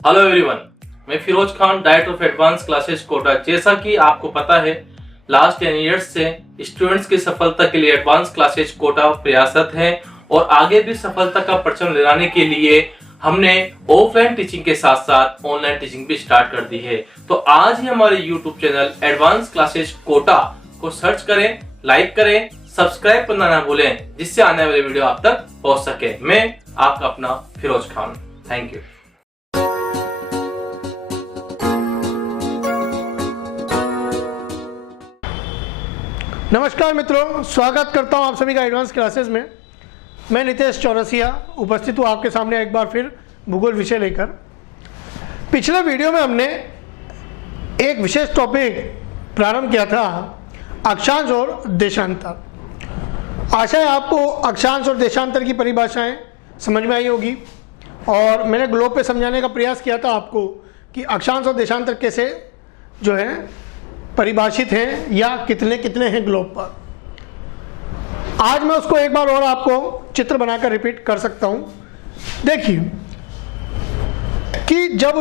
Hello everyone, मैं Firoz Khan, director of advance classes Kota. जैसा कि आपको पता है, लास्ट 10 इयर्स से स्टूडेंट्स की सफलता के लिए एडवांस क्लासेस कोटा प्रयासरत है और आगे भी सफलता का परचम लहराने के लिए हमने ऑफलाइन टीचिंग के साथ साथ ऑनलाइन टीचिंग भी स्टार्ट कर दी है। तो आज ही हमारे YouTube channel advance classes Kota को सर्च करें, लाइक करें, सब्सक्राइब करना ना भूलें, जिससे आने वाले वीडियो आप तक पहुंच सके। मैं आपका अपना फिरोज खान, थैंक यू। नमस्कार मित्रों, स्वागत करता हूं आप सभी का एडवांस क्लासेस में। मैं नितेश चौरसिया उपस्थित हूं आपके सामने एक बार फिर भूगोल विषय लेकर। पिछले वीडियो में हमने एक विशेष टॉपिक प्रारंभ किया था, अक्षांश और देशांतर। आशा है आपको अक्षांश और देशांतर की परिभाषाएं समझ में आई होगी और मैंने ग्लोब पे समझाने का प्रयास किया था आपको कि अक्षांश और देशांतर कैसे जो है परिभाषित हैं या कितने कितने हैं ग्लोब पर। आज मैं उसको एक बार और आपको चित्र बनाकर रिपीट कर सकता हूं। देखिए कि जब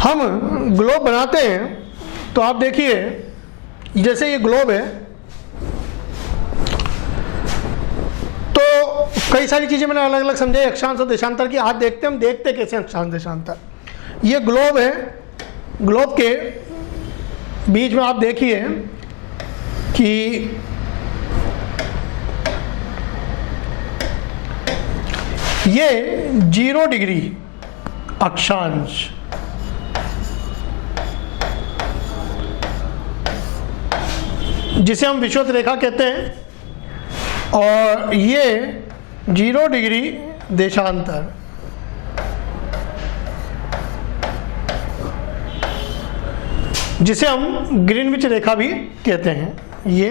हम ग्लोब बनाते हैं तो आप देखिए, जैसे ये ग्लोब है तो कई सारी चीज़ें मैंने अलग अलग समझाई अक्षांश और देशांतर की। आज देखते हैं हम देखते कैसे अक्षांश देशांतर। ये ग्लोब है, ग्लोब के बीच में आप देखिए कि ये 0 डिग्री अक्षांश, जिसे हम विषुवत रेखा कहते हैं, और ये 0 डिग्री देशांतर, जिसे हम ग्रीनविच रेखा भी कहते हैं। ये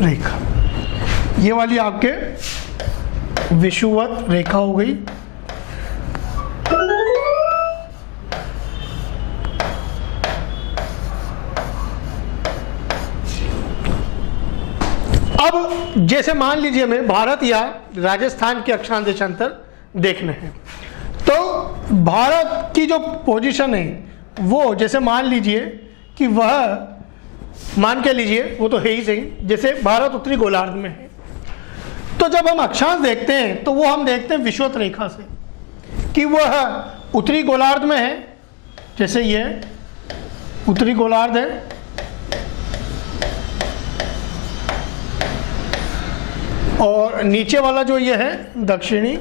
रेखा, ये वाली आपके विषुवत रेखा हो गई। अब जैसे मान लीजिए हमें भारत या राजस्थान के अक्षांश देशांतर देखने हैं, तो भारत की जो पोजीशन है वो, जैसे मान लीजिए कि वह, मान के लीजिए वो तो है ही सही, जैसे भारत उत्तरी गोलार्ध में है, तो जब हम अक्षांश देखते हैं तो वो हम देखते हैं विषुवत रेखा से कि वह उत्तरी गोलार्ध में है। जैसे ये उत्तरी गोलार्ध है और नीचे वाला जो ये है दक्षिणी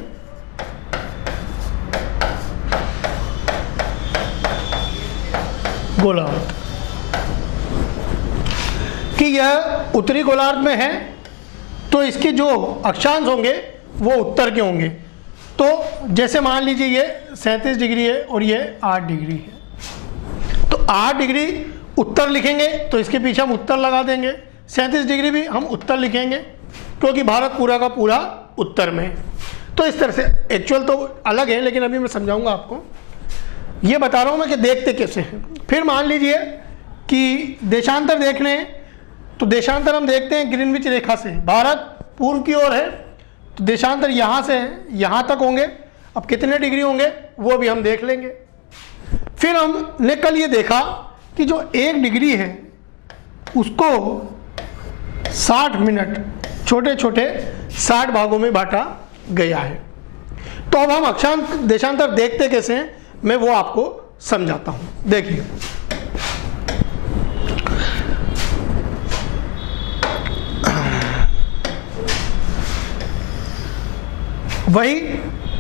गोलार्ध, कि यह उत्तरी गोलार्ध में है तो इसके जो अक्षांश होंगे वो उत्तर के होंगे। तो जैसे मान लीजिए ये 37 डिग्री है और ये 8 डिग्री है, तो 8 डिग्री उत्तर लिखेंगे तो इसके पीछे हम उत्तर लगा देंगे, 37 डिग्री भी हम उत्तर लिखेंगे क्योंकि भारत पूरा का पूरा उत्तर में है। तो इस तरह से एक्चुअल तो अलग है, लेकिन अभी मैं समझाऊंगा आपको। ये बता रहा हूँ मैं कि देखते कैसे हैं। फिर मान लीजिए कि देशांतर देखने हैं, तो देशांतर हम देखते हैं ग्रीनविच रेखा से। भारत पूर्व की ओर है तो देशांतर यहाँ से यहाँ तक होंगे। अब कितने डिग्री होंगे वो भी हम देख लेंगे। फिर हमने कल ये देखा कि जो 1 डिग्री है उसको 60 मिनट छोटे छोटे 60 भागों में बांटा गया है। तो अब हम अक्षांश देशांतर देखते कैसे हैं मैं वो आपको समझाता हूं। देखिए, वही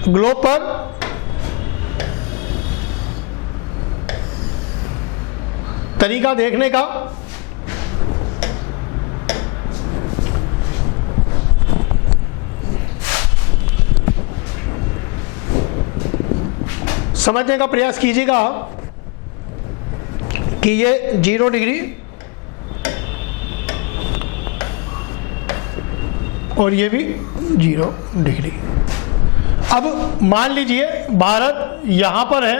ग्लोब पर तरीका देखने का, समझने का प्रयास कीजिएगा आप कि ये 0 डिग्री और ये भी 0 डिग्री। अब मान लीजिए भारत यहाँ पर है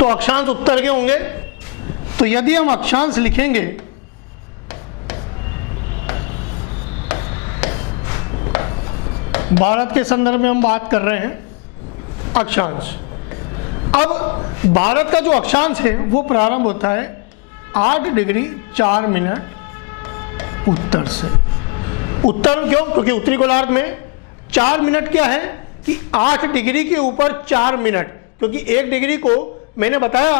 तो अक्षांश उत्तर के होंगे। तो यदि हम अक्षांश लिखेंगे भारत के संदर्भ में हम बात कर रहे हैं अक्षांश। अब भारत का जो अक्षांश है वो प्रारंभ होता है 8 डिग्री 4 मिनट उत्तर से। उत्तर क्यों? क्योंकि उत्तरी गोलार्ध में 4 मिनट क्या है कि 8 डिग्री के ऊपर 4 मिनट, क्योंकि 1 डिग्री को मैंने बताया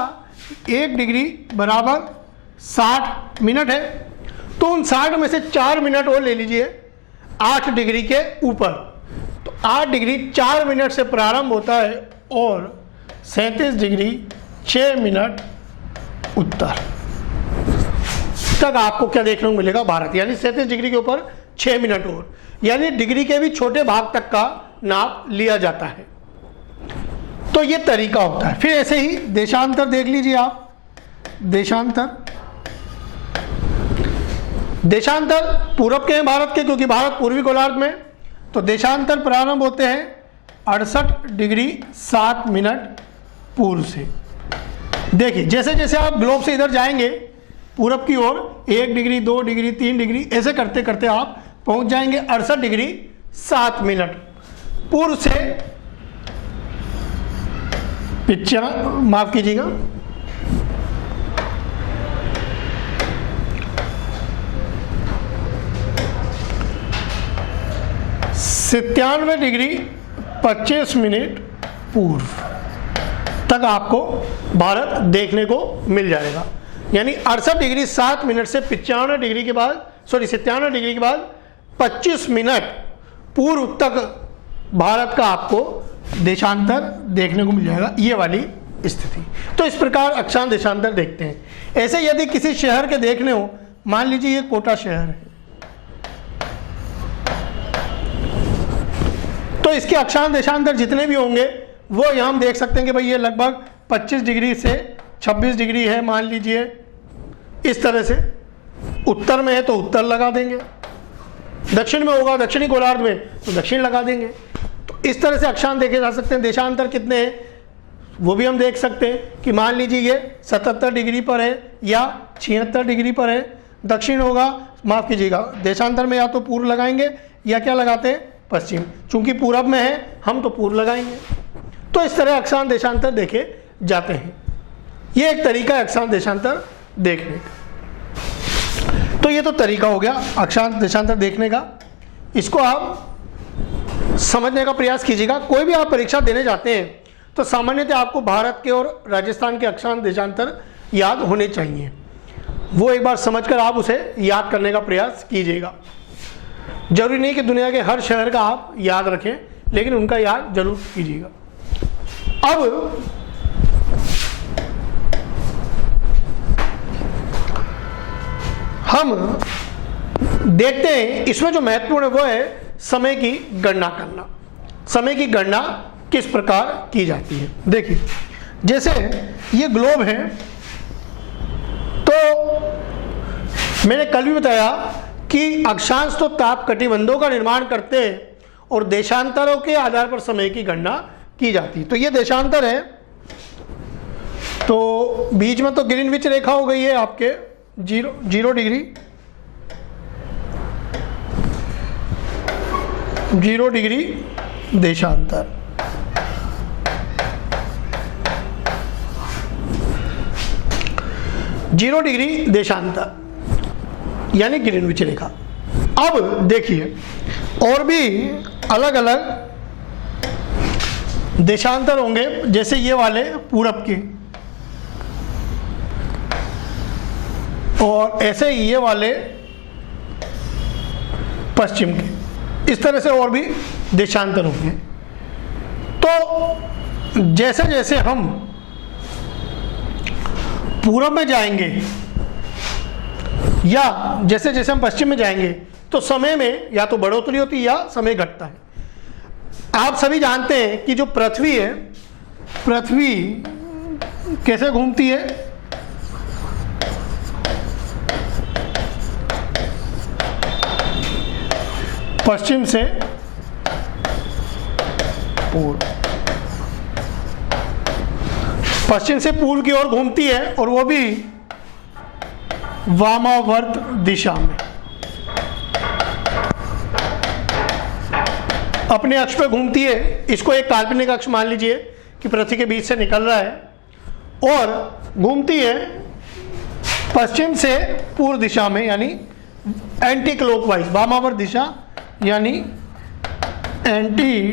1 डिग्री बराबर 60 मिनट है। तो उन 60 में से 4 मिनट और ले लीजिए 8 डिग्री के ऊपर। तो 8 डिग्री 4 मिनट से प्रारंभ होता है और 37 डिग्री 6 मिनट उत्तर तक आपको क्या देखने को मिलेगा? भारत। यानी 37 डिग्री के ऊपर 6 मिनट और, यानी डिग्री के भी छोटे भाग तक का नाप लिया जाता है। तो ये तरीका होता है। फिर ऐसे ही देशांतर देख लीजिए आप। देशांतर पूरब के हैं भारत के, क्योंकि भारत पूर्वी गोलार्ध में। तो देशांतर प्रारंभ होते हैं 68 डिग्री 7 मिनट पूर्व से। देखिए जैसे जैसे आप ग्लोब से इधर जाएंगे पूरब की ओर 1 डिग्री 2 डिग्री 3 डिग्री ऐसे करते करते आप पहुंच जाएंगे 68 डिग्री 7 मिनट पूर्व से। माफ कीजिएगा, सत्तानवे डिग्री 25 मिनट पूर्व तक आपको भारत देखने को मिल जाएगा। यानी 68 डिग्री 7 मिनट से 95 डिग्री के बाद 97 डिग्री के बाद 25 मिनट पूर्व तक भारत का आपको देशांतर देखने को मिल जाएगा, ये वाली स्थिति। तो इस प्रकार अक्षांश देशांतर देखते हैं। ऐसे यदि किसी शहर के देखने हो, मान लीजिए ये कोटा शहर है, तो इसके अक्षांश देशांतर जितने भी होंगे वो यहाँ हम देख सकते हैं कि भाई ये लगभग 25 डिग्री से 26 डिग्री है, मान लीजिए इस तरह से। उत्तर में है तो उत्तर लगा देंगे, दक्षिण में होगा दक्षिणी गोलार्ध में तो दक्षिण लगा देंगे। तो इस तरह से अक्षांश देखे जा सकते हैं। देशांतर कितने हैं वो भी हम देख सकते हैं कि मान लीजिए ये 77 डिग्री पर है या 76 डिग्री पर है। दक्षिण होगा, माफ कीजिएगा, देशांतर में या तो पूर्व लगाएंगे या क्या लगाते हैं पश्चिम। चूंकि पूरब में है हम तो पूर्व लगाएंगे। तो इस तरह अक्षांश देशांतर देखे जाते हैं। ये एक तरीका है अक्षांश देशांतर देखने का। तो ये तो तरीका हो गया अक्षांश देशांतर देखने का। इसको आप समझने का प्रयास कीजिएगा। कोई भी आप परीक्षा देने जाते हैं तो सामान्यतः आपको भारत के और राजस्थान के अक्षांश देशांतर याद होने चाहिए। वो एक बार समझकर आप उसे याद करने का प्रयास कीजिएगा। जरूरी नहीं कि दुनिया के हर शहर का आप याद रखें, लेकिन उनका याद जरूर कीजिएगा। अब हम देखते हैं इसमें जो महत्वपूर्ण है वो है समय की गणना करना। समय की गणना किस प्रकार की जाती है? देखिए जैसे ये ग्लोब है, तो मैंने कल भी बताया कि अक्षांश तो ताप कटिबंधों का निर्माण करते हैं और देशांतरों के आधार पर समय की गणना की जाती है। तो ये देशांतर है, तो बीच में तो ग्रीनविच रेखा हो गई है आपके 0 डिग्री, 0 डिग्री देशांतर। जीरो डिग्री देशांतर यानी ग्रीनविच रेखा। अब देखिए और भी अलग अलग देशांतर होंगे, जैसे ये वाले पूरब के और ऐसे ही ये वाले पश्चिम के। इस तरह से और भी देशांतर होंगे। तो जैसे जैसे हम पूरब में जाएंगे या जैसे जैसे हम पश्चिम में जाएंगे तो समय में या तो बढ़ोतरी होती है या समय घटता है। आप सभी जानते हैं कि जो पृथ्वी है, पृथ्वी कैसे घूमती है? पश्चिम से पूर्व। पश्चिम से पूर्व की ओर घूमती है और वो भी वामावर्त दिशा में, अपने अक्ष पे घूमती है। इसको एक काल्पनिक अक्ष मान लीजिए कि पृथ्वी के बीच से निकल रहा है और घूमती है पश्चिम से पूर्व दिशा में, यानी एंटी क्लॉकवाइज, वामावर्त दिशा यानी एंटी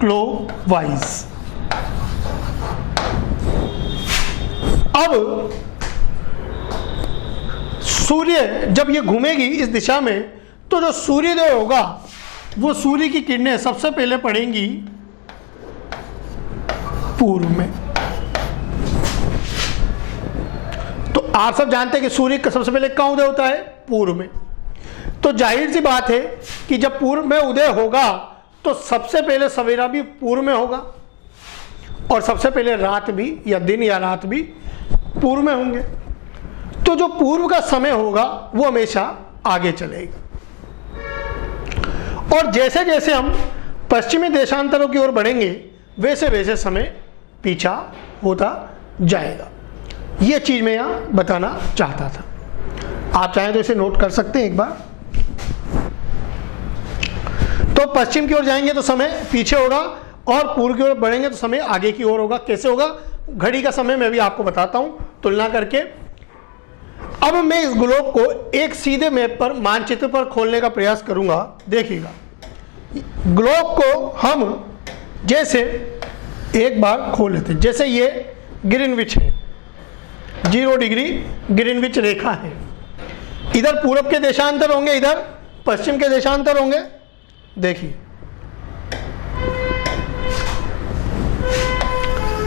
क्लॉकवाइज। अब सूर्य जब ये घूमेगी इस दिशा में, तो जो सूर्योदय होगा वो सूर्य की किरणें सबसे पहले पड़ेंगी पूर्व में। तो आप सब जानते हैं कि सूर्य का सबसे पहले कहाँ उदय होता है? पूर्व में। तो जाहिर सी बात है कि जब पूर्व में उदय होगा तो सबसे पहले सवेरा भी पूर्व में होगा और सबसे पहले रात भी, या दिन या रात भी पूर्व में होंगे। तो जो पूर्व का समय होगा वो हमेशा आगे चलेगा और जैसे जैसे हम पश्चिमी देशांतरों की ओर बढ़ेंगे वैसे वैसे समय पीछा होता जाएगा। ये चीज मैं यहां बताना चाहता था। आप चाहें तो इसे नोट कर सकते हैं एक बार। तो पश्चिम की ओर जाएंगे तो समय पीछे होगा और पूर्व की ओर बढ़ेंगे तो समय आगे की ओर होगा। कैसे होगा? घड़ी का समय मैं भी आपको बताता हूं तुलना करके। अब मैं इस ग्लोब को एक सीधे मैप पर, मानचित्र पर खोलने का प्रयास करूंगा। देखिएगा, ग्लोब को हम जैसे एक बार खोल लेते हैं। जैसे ये ग्रीनविच है, 0 डिग्री ग्रीनविच रेखा है। इधर पूरब के देशांतर होंगे, इधर पश्चिम के देशांतर होंगे। देखिए,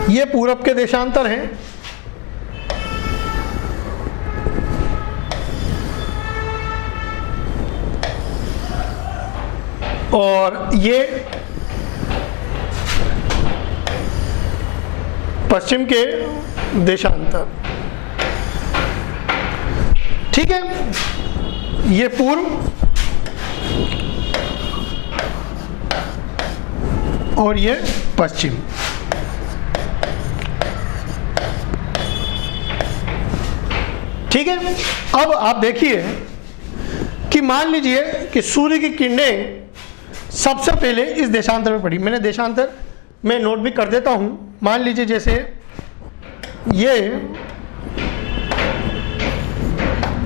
ये पूरब के देशांतर हैं और ये पश्चिम के देशांतर। ठीक है, ये पूर्व और ये पश्चिम। ठीक है, अब आप देखिए कि मान लीजिए कि सूर्य की किरणें सबसे पहले इस देशांतर में पड़ी। मैंने देशांतर में नोट भी कर देता हूं। मान लीजिए जैसे ये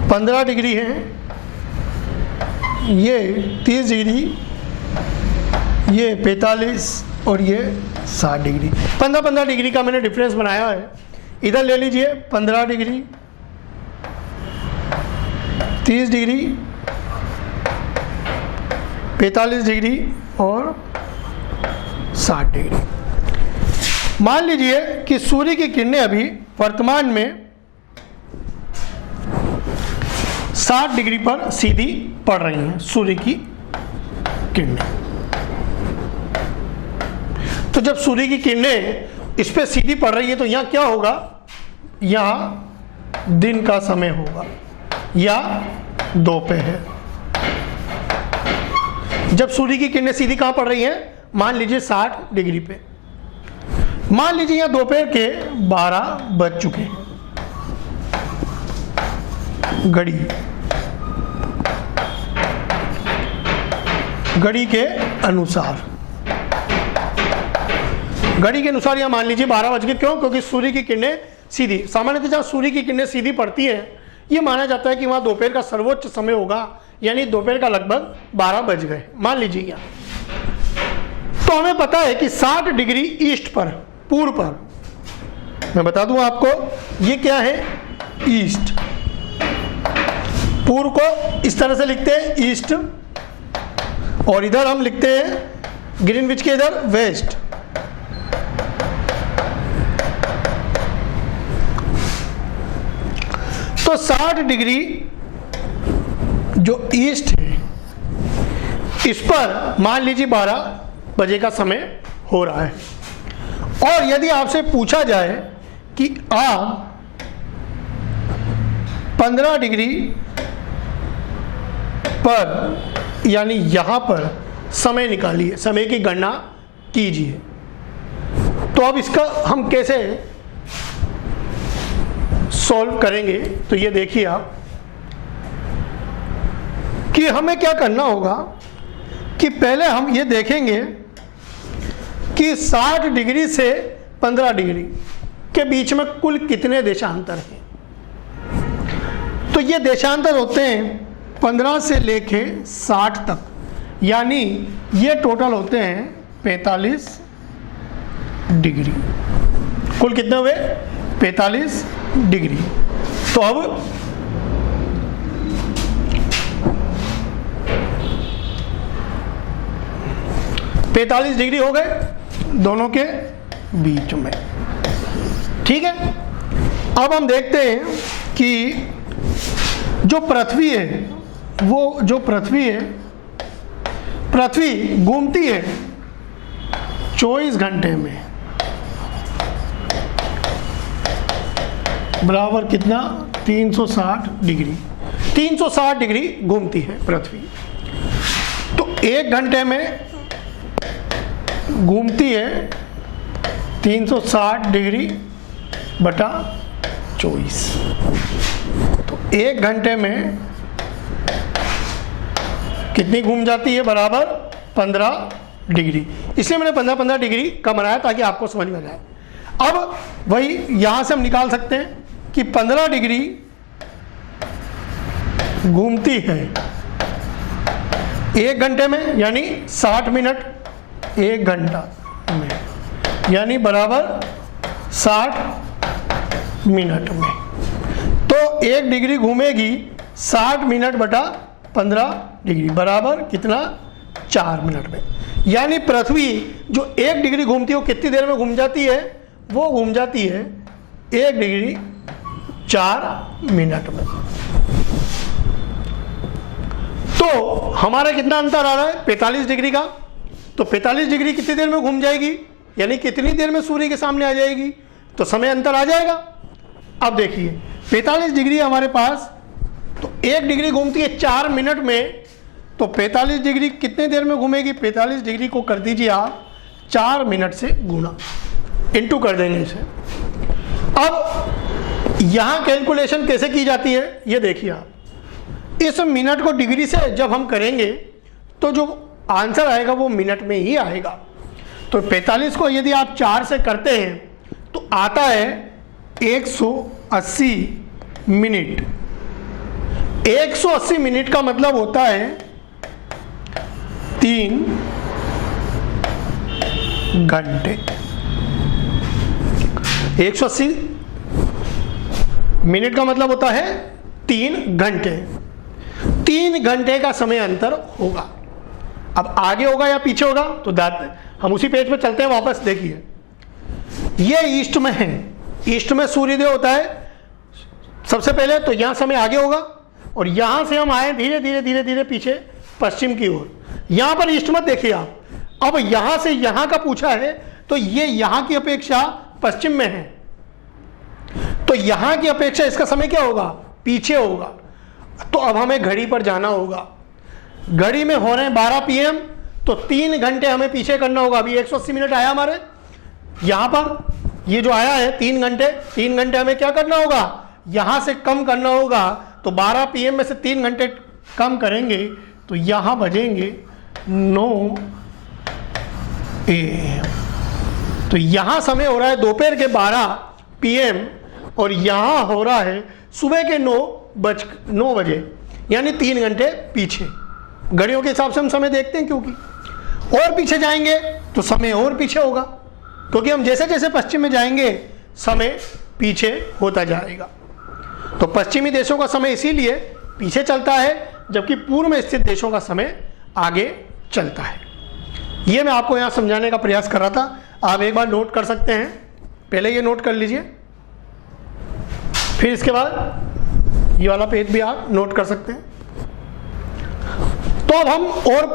15 डिग्री है, ये 30 डिग्री, ये 45 और ये 60 डिग्री। 15-15 डिग्री का मैंने डिफरेंस बनाया है। इधर ले लीजिए 15 डिग्री, 30 डिग्री, 45 डिग्री और 60 डिग्री। मान लीजिए कि सूर्य की किरणें अभी वर्तमान में 60 डिग्री पर सीधी पड़ रही हैं। सूर्य की किरणें, तो जब सूर्य की किरणें इस पे सीधी पड़ रही है तो यहाँ क्या होगा? यहाँ दिन का समय होगा या दोपहर। जब सूर्य की किरणें सीधी कहां पड़ रही हैं? मान लीजिए 60 डिग्री पे। मान लीजिए यहाँ दोपहर के 12 बज चुके हैं। घड़ी के अनुसार यहाँ मान लीजिए 12 बज गए। क्यों? क्योंकि सूर्य की किरणें सीधी, सामान्यतः जहाँ सूर्य की किरणें सीधी पड़ती हैं ये माना जाता है कि वहाँ दोपहर का सर्वोच्च समय होगा, यानी दोपहर का लगभग 12 बज गए मान लीजिए यहाँ। तो हमें पता है कि 60 डिग्री ईस्ट पर, पूर्व पर, मैं बता दूं आपको ये क्या है? ईस्ट। पूर्व को इस तरह से लिखते हैं ईस्ट और इधर हम लिखते हैं ग्रीनविच के इधर वेस्ट। तो 60 डिग्री जो ईस्ट है इस पर मान लीजिए 12 बजे का समय हो रहा है। और यदि आपसे पूछा जाए कि आप 15 डिग्री पर यानी यहां पर समय निकालिए, समय की गणना कीजिए, तो अब इसका हम कैसे सॉल्व करेंगे तो ये देखिए आप कि हमें क्या करना होगा कि पहले हम ये देखेंगे कि 60 डिग्री से 15 डिग्री के बीच में कुल कितने देशांतर हैं। तो ये देशांतर होते हैं 15 से लेके 60 तक, यानी ये टोटल होते हैं 45 डिग्री। कुल कितने हुए? 45 डिग्री। तो अब पैंतालीस डिग्री हो गए दोनों के बीच में, ठीक है। अब हम देखते हैं कि जो पृथ्वी है, वो जो पृथ्वी है, पृथ्वी घूमती है 24 घंटे में, बराबर कितना? 360 डिग्री। 360 डिग्री घूमती है पृथ्वी। तो 1 घंटे में घूमती है 360 डिग्री बटा 24। तो 1 घंटे में कितनी घूम जाती है? बराबर 15 डिग्री। इसलिए मैंने 15-15 डिग्री का बनाया ताकि आपको समझ में जाए। अब वही यहां से हम निकाल सकते हैं कि 15 डिग्री घूमती है 1 घंटे में, यानी 60 मिनट 1 घंटा में, यानी बराबर 60 मिनट में। तो 1 डिग्री घूमेगी 60 मिनट बटा 15 डिग्री, बराबर कितना? 4 मिनट में। यानी पृथ्वी जो 1 डिग्री घूमती है वो कितनी देर में घूम जाती है? वो घूम जाती है 1 डिग्री 4 मिनट में। तो हमारा कितना अंतर आ रहा है? 45 डिग्री का। तो 45 डिग्री कितनी देर में घूम जाएगी, यानी कितनी देर में सूर्य के सामने आ जाएगी? तो समय अंतर आ जाएगा। अब देखिए 45 डिग्री हमारे पास, तो 1 डिग्री घूमती है 4 मिनट में, तो 45 डिग्री कितने देर में घूमेगी? 45 डिग्री को कर दीजिए आप 4 मिनट से गुणा, इंटू कर देंगे इसे। अब यहां कैलकुलेशन कैसे की जाती है ये देखिए आप। इस मिनट को डिग्री से जब हम करेंगे तो जो आंसर आएगा वो मिनट में ही आएगा। तो 45 को यदि आप 4 से करते हैं तो आता है 180 मिनट। 180 मिनट का मतलब होता है 3 घंटे। 180 मिनट का मतलब होता है 3 घंटे। 3 घंटे का समय अंतर होगा। अब आगे होगा या पीछे होगा तो हम उसी पेज पे चलते हैं वापस। देखिए ये ईस्ट में है, ईस्ट में सूर्योदय होता है सबसे पहले, तो यहां समय आगे होगा, और यहां से हम आए धीरे धीरे धीरे धीरे पीछे पश्चिम की ओर। यहां पर ईस्ट मत देखिए आप। अब यहां से यहां का पूछा है तो ये यहां की अपेक्षा पश्चिम में है, तो यहां की अपेक्षा इसका समय क्या होगा? पीछे होगा। तो अब हमें घड़ी पर जाना होगा। घड़ी में हो रहे हैं 12 PM, तो 3 घंटे हमें पीछे करना होगा। अभी 180 मिनट आया हमारे यहां पर, ये जो आया है 3 घंटे, 3 घंटे हमें क्या करना होगा? यहां से कम करना होगा। तो 12 PM में से 3 घंटे कम करेंगे तो यहां बजेंगे 9 AM। तो यहां समय हो रहा है दोपहर के 12 PM और यहां हो रहा है सुबह के 9 बजे, यानी 3 घंटे पीछे। घड़ियों के हिसाब से हम समय देखते हैं, क्योंकि और पीछे जाएंगे तो समय और पीछे होगा, क्योंकि हम जैसे जैसे पश्चिम में जाएंगे समय पीछे होता जाएगा। तो पश्चिमी देशों का समय इसीलिए पीछे चलता है, जबकि पूर्व में स्थित देशों का समय आगे चलता है। ये मैं आपको यहाँ समझाने का प्रयास कर रहा था। आप एक बार नोट कर सकते हैं, पहले ये नोट कर लीजिए, फिर इसके बाद ये वाला पेज भी आप नोट कर सकते हैं। तो अब हम और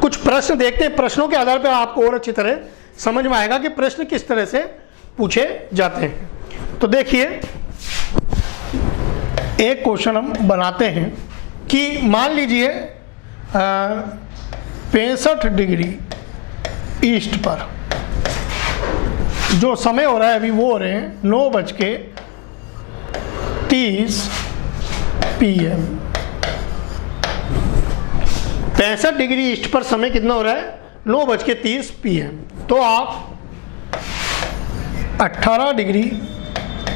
कुछ प्रश्न देखते हैं। प्रश्नों के आधार पर आपको और अच्छी तरह समझ में आएगा कि प्रश्न किस तरह से पूछे जाते हैं। तो देखिए एक क्वेश्चन हम बनाते हैं कि मान लीजिए 65 डिग्री ईस्ट पर जो समय हो रहा है अभी वो हो रहे हैं 9:45 30 PM। 65 डिग्री ईस्ट पर समय कितना हो रहा है? 9:30 PM। तो आप 18 डिग्री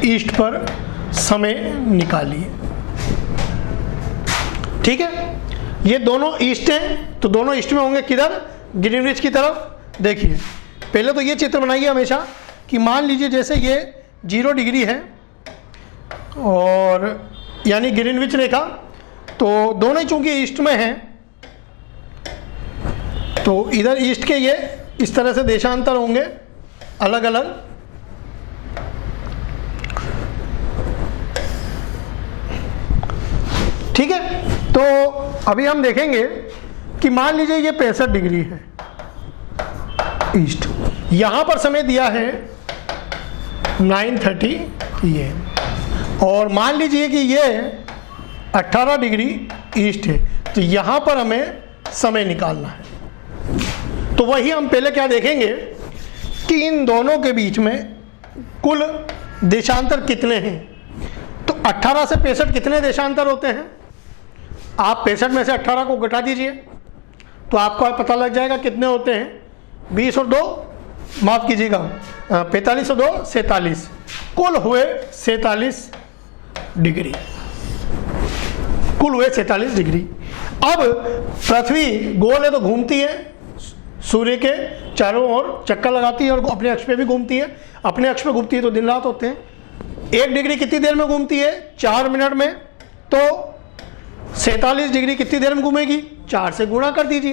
ईस्ट पर समय निकालिए। ठीक है, ये दोनों ईस्ट हैं, तो दोनों ईस्ट में होंगे किधर? ग्रीनविच की तरफ। देखिए पहले तो ये चित्र बनाइए हमेशा कि मान लीजिए जैसे ये 0 डिग्री है और यानी ग्रीनविच रेखा, तो दोनों ही चूंकि ईस्ट में हैं तो इधर ईस्ट के ये इस तरह से देशांतर होंगे अलग अलग। ठीक है, तो अभी हम देखेंगे कि मान लीजिए ये 65 डिग्री है ईस्ट, यहां पर समय दिया है 9:30 PM और मान लीजिए कि ये 18 डिग्री ईस्ट है, तो यहां पर हमें समय निकालना है। तो वही हम पहले क्या देखेंगे कि इन दोनों के बीच में कुल देशांतर कितने हैं। तो 18 से 65 कितने देशांतर होते हैं? आप 65 में से 18 को घटा दीजिए तो आपको पता लग जाएगा कितने होते हैं। 20 और 2 माफ़ कीजिएगा 45 और 2 47, कुल हुए 47 डिग्री। कुल हुए 47 डिग्री। अब पृथ्वी गोल है तो घूमती है, सूर्य के चारों ओर चक्कर लगाती है और अपने अक्ष पे भी घूमती है। अपने अक्ष पे घूमती है तो दिन रात होते हैं। 1 डिग्री कितनी देर में घूमती है? 4 मिनट में। तो 47 डिग्री कितनी देर में घूमेगी? 4 से गुणा कर दीजिए।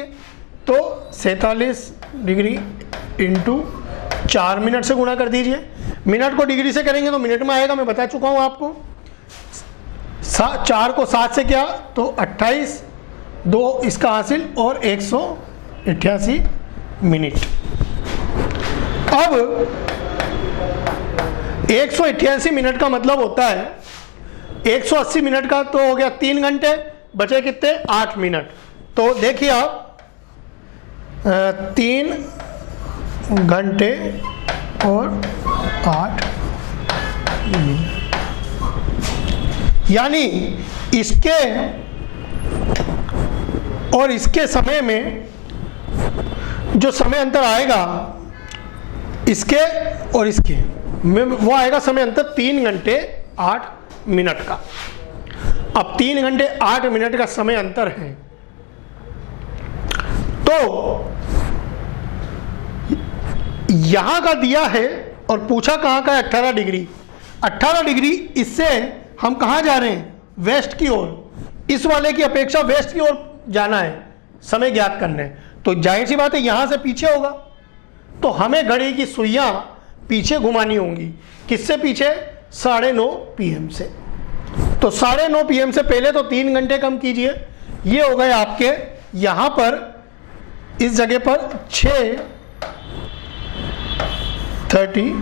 तो 47 डिग्री इंटू 4 मिनट से गुणा कर दीजिए। मिनट को डिग्री से करेंगे तो मिनट में आएगा, मैं बता चुका हूँ आपको। 4 को 7 से किया तो 28, 2 इसका हासिल और 188 मिनट। अब 188 मिनट का मतलब होता है 180 मिनट का तो हो गया 3 घंटे, बचे कितने? 8 मिनट। तो देखिए आप 3 घंटे और 8 मिनट, यानी इसके और इसके समय में जो समय अंतर आएगा इसके और इसके में, वो आएगा समय अंतर 3 घंटे 8 मिनट का। अब 3 घंटे 8 मिनट का समय अंतर है, तो यहां का दिया है और पूछा कहां का है? 18 डिग्री। 18 डिग्री, इससे हम कहां जा रहे हैं? वेस्ट की ओर। इस वाले की अपेक्षा वेस्ट की ओर जाना है समय ज्ञात करने, तो जाहिर सी बात है यहां से पीछे होगा। तो हमें घड़ी की सुइयां पीछे घुमानी होंगी। किससे पीछे? 9:30 PM से। तो 9:30 PM से पहले तो 3 घंटे कम कीजिए, ये हो गए आपके यहां पर इस जगह पर 6:30।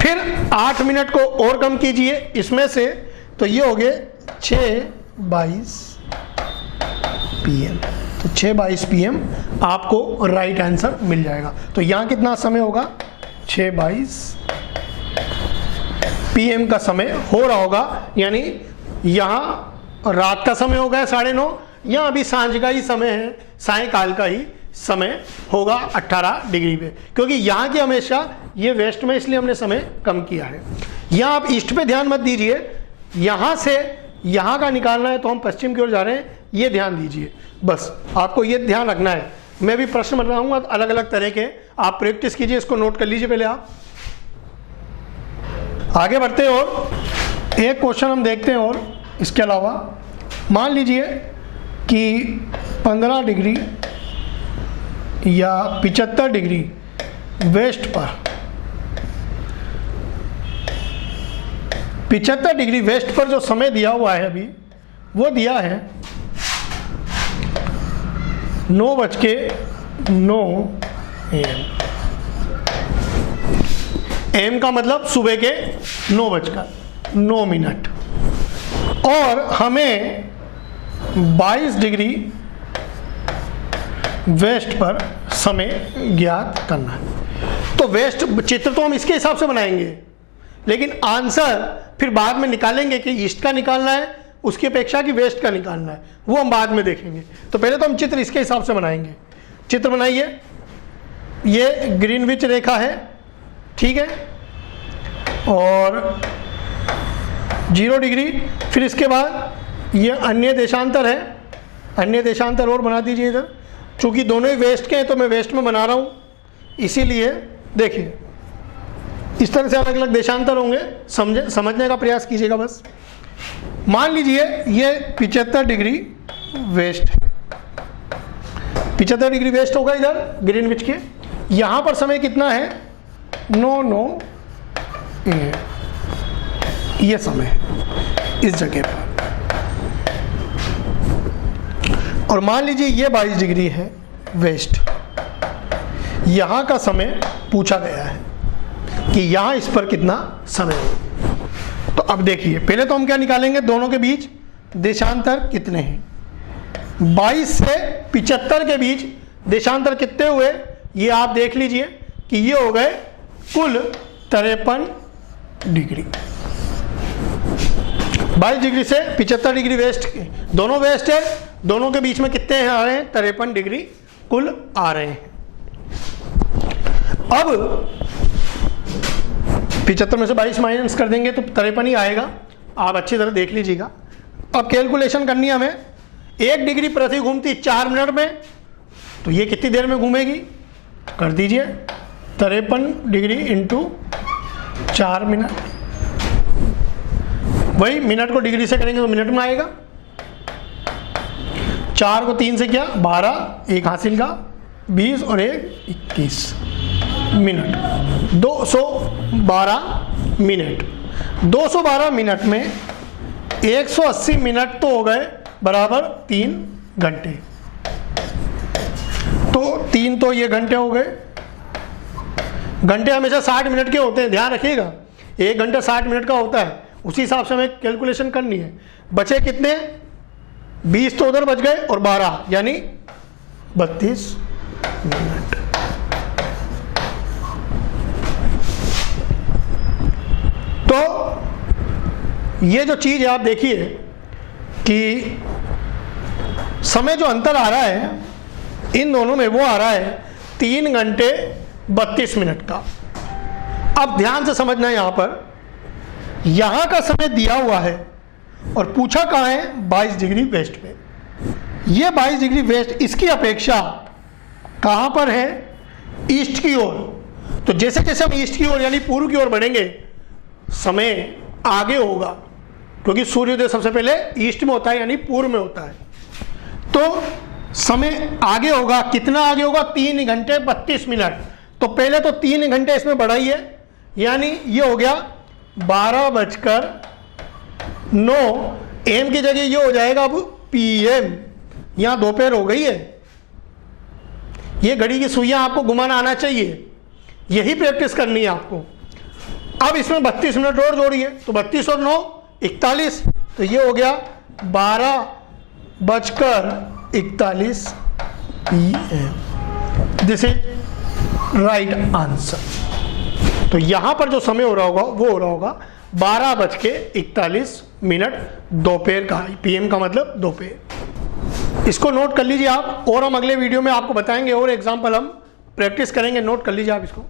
फिर 8 मिनट को और कम कीजिए इसमें से, तो ये हो गए 6:22 PM। तो 6:22 PM आपको राइट आंसर मिल जाएगा। तो यहाँ कितना समय होगा? 6:22 PM का समय हो रहा होगा, यानी यहाँ रात का समय हो गया 9:30, यहाँ अभी सांझ का ही समय है, सायंकाल का ही समय होगा 18 डिग्री पे, क्योंकि यहाँ की हमेशा ये वेस्ट में, इसलिए हमने समय कम किया है। यहाँ आप ईस्ट पे ध्यान मत दीजिए, यहाँ से यहाँ का निकालना है तो हम पश्चिम की ओर जा रहे हैं, ये ध्यान दीजिए। बस आपको ये ध्यान रखना है। मैं भी प्रश्न बनाऊंगा अलग अलग तरह के, आप प्रैक्टिस कीजिए, इसको नोट कर लीजिए पहले। आप आगे बढ़ते हैं और एक क्वेश्चन हम देखते हैं। और इसके अलावा मान लीजिए कि 15 डिग्री या 75 डिग्री वेस्ट पर, 75 डिग्री वेस्ट पर जो समय दिया हुआ है अभी, वो दिया है 9:09 AM। AM का मतलब सुबह के 9:09। और हमें 22 डिग्री वेस्ट पर समय ज्ञात करना है। तो वेस्ट चित्र तो हम इसके हिसाब से बनाएंगे, लेकिन आंसर फिर बाद में निकालेंगे कि ईस्ट का निकालना है उसकी अपेक्षा कि वेस्ट का निकालना है, वो हम बाद में देखेंगे। तो पहले तो हम चित्र इसके हिसाब से बनाएंगे। चित्र बनाइए, ये ग्रीनविच रेखा है, ठीक है, और 0 डिग्री, फिर इसके बाद ये अन्य देशांतर है, अन्य देशांतर और बना दीजिए इधर। चूंकि दोनों ही वेस्ट के हैं तो मैं वेस्ट में बना रहा हूँ, इसीलिए देखिए इस तरह से अलग अलग देशांतर होंगे, समझने का प्रयास कीजिएगा बस। मान लीजिए ये 75 डिग्री वेस्ट है, 75 डिग्री वेस्ट होगा इधर ग्रीनविच के। यहाँ पर समय कितना है, 9 AM, ये समय है इस जगह पर। और मान लीजिए ये 22 डिग्री है वेस्ट, यहाँ का समय पूछा गया है कि यहाँ इस पर कितना समय हो। तो अब देखिए पहले तो हम क्या निकालेंगे, दोनों के बीच देशांतर कितने हैं। 22 से 75 के बीच देशांतर कितने हुए, ये आप देख लीजिए कि ये हो गए कुल 53 डिग्री। 22 डिग्री से 75 डिग्री वेस्ट, दोनों वेस्ट है, दोनों के बीच में कितने आ रहे हैं, 53 डिग्री कुल आ रहे हैं। अब 75 में से 22 माइनस कर देंगे तो 53 ही आएगा, आप अच्छी तरह देख लीजिएगा। अब कैलकुलेशन करनी है हमें, 1 डिग्री प्रति घूमती 4 मिनट में, तो ये कितनी देर में घूमेगी, कर दीजिए 53 डिग्री इंटू 4 मिनट, वही मिनट को डिग्री से करेंगे तो मिनट में आएगा। 4 को 3 से क्या 12, एक हासिल का 20 और 1 21 मिनट, 212 मिनट। 212 मिनट में 180 मिनट तो हो गए बराबर 3 घंटे। तो 3 तो ये घंटे हो गए। घंटे हमेशा 60 मिनट के होते हैं, ध्यान रखिएगा, 1 घंटा 60 मिनट का होता है, उसी हिसाब से हमें कैलकुलेशन करनी है। बचे कितने, 20 तो उधर बच गए और 12 यानी 32 मिनट। तो ये जो चीज है आप देखिए कि समय जो अंतर आ रहा है इन दोनों में, वो आ रहा है 3 घंटे 32 मिनट का। अब ध्यान से समझना, यहां पर यहां का समय दिया हुआ है और पूछा कहां है, 22 डिग्री वेस्ट पे। ये 22 डिग्री वेस्ट, इसकी अपेक्षा कहां पर है, ईस्ट की ओर। तो जैसे जैसे हम ईस्ट की ओर यानी पूर्व की ओर बढ़ेंगे समय आगे होगा, क्योंकि सूर्योदय सबसे पहले ईस्ट में होता है यानी पूर्व में होता है। तो समय आगे होगा, कितना आगे होगा, 3 घंटे 32 मिनट। तो पहले तो 3 घंटे इसमें बढ़ाइए, यानी ये हो गया 12:09 AM की जगह ये हो जाएगा अब PM। यहां दोपहर हो गई है। ये घड़ी की सुइयां आपको घुमाना आना चाहिए, यही प्रैक्टिस करनी है आपको। अब इसमें 32 मिनट और जोड़िए, तो 32 और 9 41, तो ये हो गया 12:41 PM। This is right answer. तो यहां पर जो समय हो रहा होगा वो हो रहा होगा 12:41 दोपहर का। PM का मतलब दोपहर। इसको नोट कर लीजिए आप, और हम अगले वीडियो में आपको बताएंगे और एग्जाम्पल हम प्रैक्टिस करेंगे। नोट कर लीजिए आप इसको।